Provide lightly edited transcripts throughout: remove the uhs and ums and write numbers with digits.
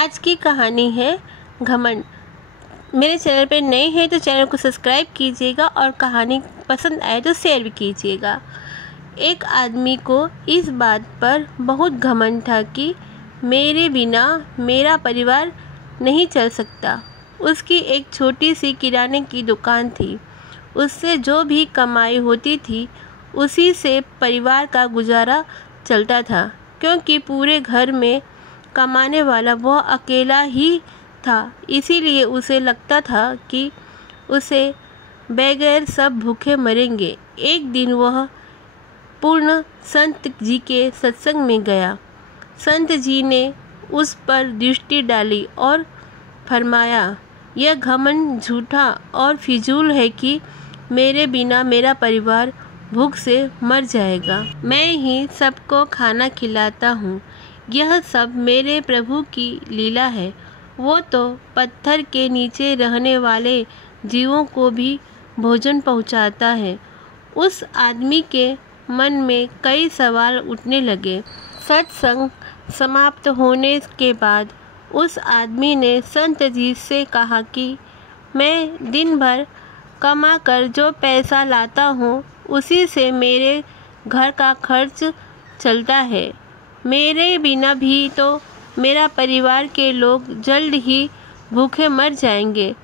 आज की कहानी है घमंड। मेरे चैनल पर नए हैं तो चैनल को सब्सक्राइब कीजिएगा और कहानी पसंद आए तो शेयर भी कीजिएगा। एक आदमी को इस बात पर बहुत घमंड था कि मेरे बिना मेरा परिवार नहीं चल सकता। उसकी एक छोटी सी किराने की दुकान थी। उससे जो भी कमाई होती थी उसी से परिवार का गुजारा चलता था, क्योंकि पूरे घर में कमाने वाला वह अकेला ही था। इसीलिए उसे लगता था कि उसे बगैर सब भूखे मरेंगे। एक दिन वह पूर्ण संत जी के सत्संग में गया। संत जी ने उस पर दृष्टि डाली और फरमाया, यह घमंड झूठा और फिजूल है कि मेरे बिना मेरा परिवार भूख से मर जाएगा। मैं ही सबको खाना खिलाता हूँ। यह सब मेरे प्रभु की लीला है। वो तो पत्थर के नीचे रहने वाले जीवों को भी भोजन पहुँचाता है। उस आदमी के मन में कई सवाल उठने लगे। सत्संग समाप्त होने के बाद उस आदमी ने संत जी से कहा कि मैं दिन भर कमा कर जो पैसा लाता हूँ उसी से मेरे घर का खर्च चलता है। मेरे बिना भी तो मेरा परिवार के लोग जल्द ही भूखे मर जाएंगे।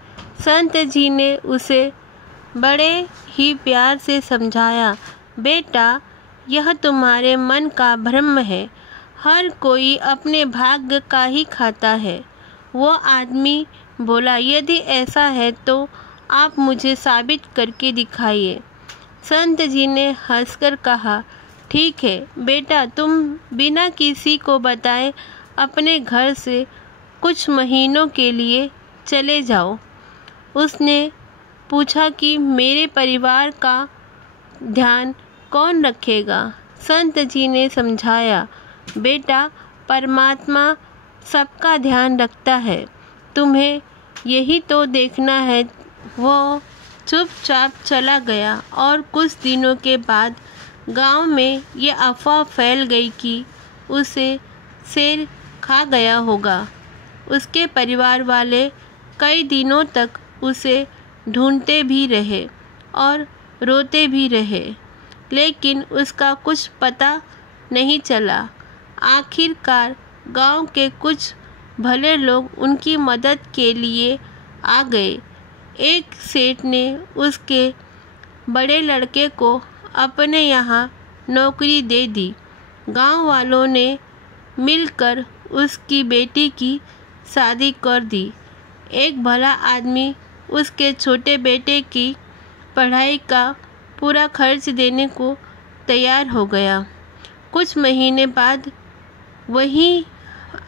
संत जी ने उसे बड़े ही प्यार से समझाया, बेटा, यह तुम्हारे मन का भ्रम है। हर कोई अपने भाग्य का ही खाता है। वो आदमी बोला, यदि ऐसा है तो आप मुझे साबित करके दिखाइए। संत जी ने हंसकर कहा, ठीक है बेटा, तुम बिना किसी को बताए अपने घर से कुछ महीनों के लिए चले जाओ। उसने पूछा कि मेरे परिवार का ध्यान कौन रखेगा? संत जी ने समझाया, बेटा, परमात्मा सबका ध्यान रखता है। तुम्हें यही तो देखना है। वो चुपचाप चला गया और कुछ दिनों के बाद गांव में ये अफवाह फैल गई कि उसे शेर खा गया होगा। उसके परिवार वाले कई दिनों तक उसे ढूंढते भी रहे और रोते भी रहे, लेकिन उसका कुछ पता नहीं चला। आखिरकार गांव के कुछ भले लोग उनकी मदद के लिए आ गए। एक सेठ ने उसके बड़े लड़के को अपने यहाँ नौकरी दे दी। गांव वालों ने मिलकर उसकी बेटी की शादी कर दी। एक भला आदमी उसके छोटे बेटे की पढ़ाई का पूरा खर्च देने को तैयार हो गया। कुछ महीने बाद वही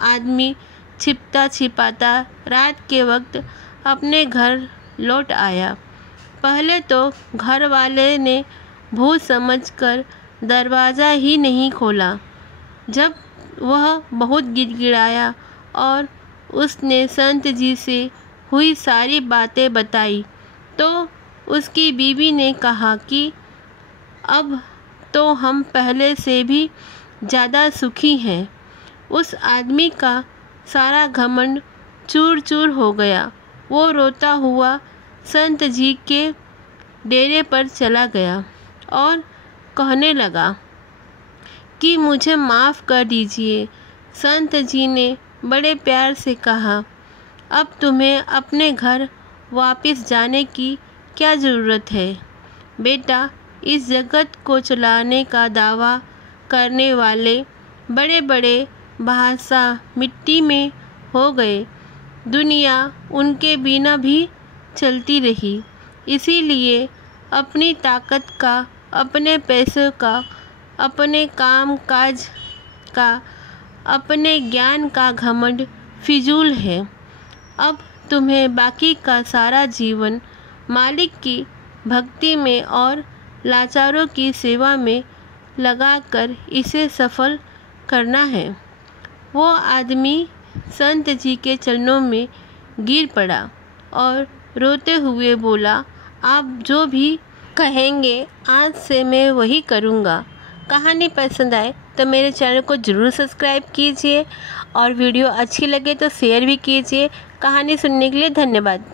आदमी छिपता छिपाता रात के वक्त अपने घर लौट आया। पहले तो घर वाले ने भूत समझकर दरवाज़ा ही नहीं खोला। जब वह बहुत गिड़गिड़ाया और उसने संत जी से हुई सारी बातें बताई तो उसकी बीवी ने कहा कि अब तो हम पहले से भी ज़्यादा सुखी हैं। उस आदमी का सारा घमंड चूर चूर हो गया। वो रोता हुआ संत जी के डेरे पर चला गया और कहने लगा कि मुझे माफ़ कर दीजिए। संत जी ने बड़े प्यार से कहा, अब तुम्हें अपने घर वापस जाने की क्या ज़रूरत है? बेटा, इस जगत को चलाने का दावा करने वाले बड़े बड़े बादशाह मिट्टी में हो गए। दुनिया उनके बिना भी चलती रही। इसीलिए अपनी ताकत का, अपने पैसों का, अपने काम काज का, अपने ज्ञान का घमंड फिजूल है। अब तुम्हें बाकी का सारा जीवन मालिक की भक्ति में और लाचारों की सेवा में लगाकर इसे सफल करना है। वो आदमी संत जी के चरणों में गिर पड़ा और रोते हुए बोला, आप जो भी कहेंगे आज से मैं वही करूँगा। कहानी पसंद आए तो मेरे चैनल को ज़रूर सब्सक्राइब कीजिए और वीडियो अच्छी लगे तो शेयर भी कीजिए। कहानी सुनने के लिए धन्यवाद।